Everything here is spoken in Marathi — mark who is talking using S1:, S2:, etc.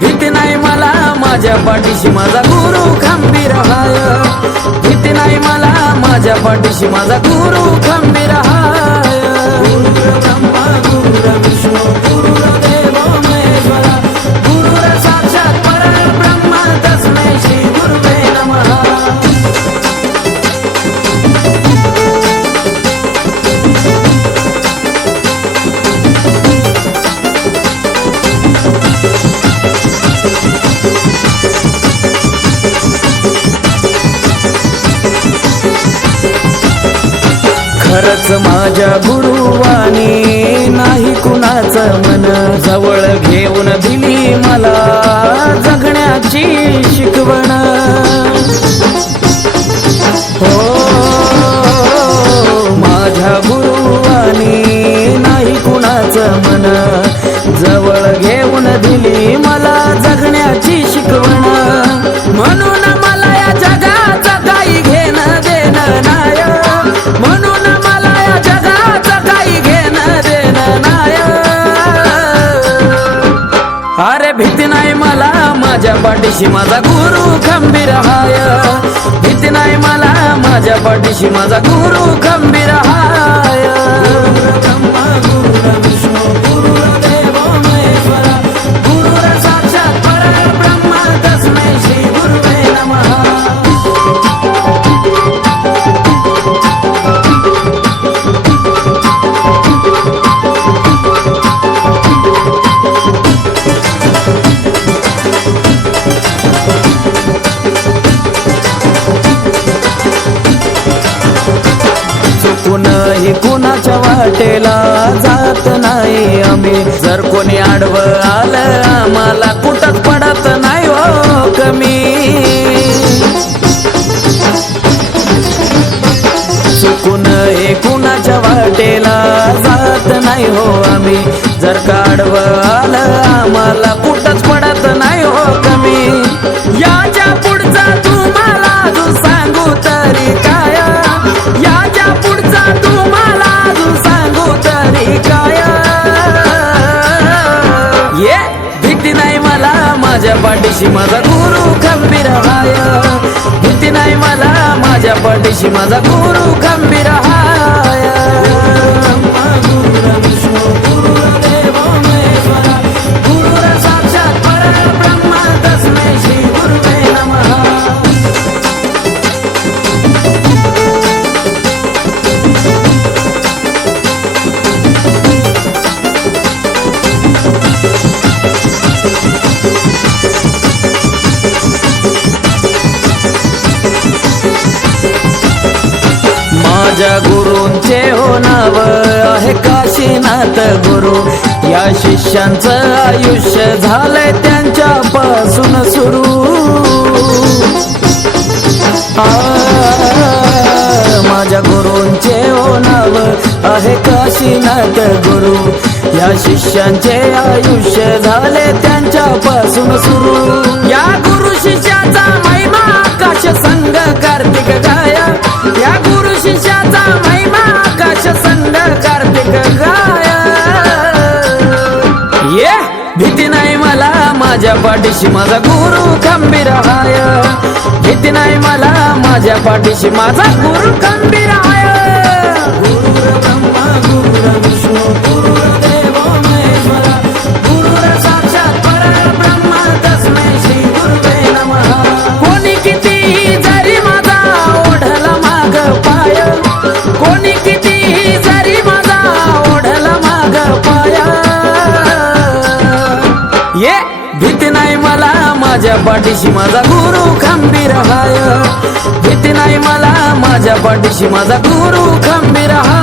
S1: भीती नाही मला माझ्या पाठीशी माझा गुरु खंबीर हाय भीती नाही मला माझ्या पाठीशी माझा गुरु खंबीर हाय माझ्या गुरुवानी नाही कुणाचं मन. जवळ घेऊन दिली मला जगण्याची शिकवण. हो माझ्या गुरुवानी नाही कुणाचं मन. जवळ घेऊन दिली मला माझ्या पाठीशी माझा गुरु खंबीर हाय भीती नाही मला माझ्या पाठीशी माझा गुरु खंबीर हाय ही कुणाच्या वाटेला जात नाही आम्ही. जर कोणी आडवं आलं आम्हाला कुठं पडत नाही हो कमी. चुकून हे कुणाच्या वाटेला जात नाही हो आम्ही. जर काढवं आलं आम्हाला कुठंच माझ्या पाठीशी माझा गुरु खंबीर हाय भीती नाही मला माझ्या पाठीशी माझा गुरु खंबीर हाय माझ्या गुरूंचे हो नाव आहे काशीनाथ गुरु. या शिष्यांचं आयुष्य झालंय त्यांच्यापासून सुरू. माझ्या गुरूंचे हो नाव आहे काशीनाथ गुरु. या शिष्यांचे आयुष्य झाले त्यांच्यापासून सुरू. या गुरु शिष्याचा महिमा माझ्या पाठीशी माझा गुरु खंबीर हाय भीती नाही मला माझ्या पाठीशी माझा गुरु खंबीर हाय माझ्या पाठीशी माझा गुरु खंबीर हाय भीती नाही मला माझ्या पाठीशी माझा गुरु खंबीर हाय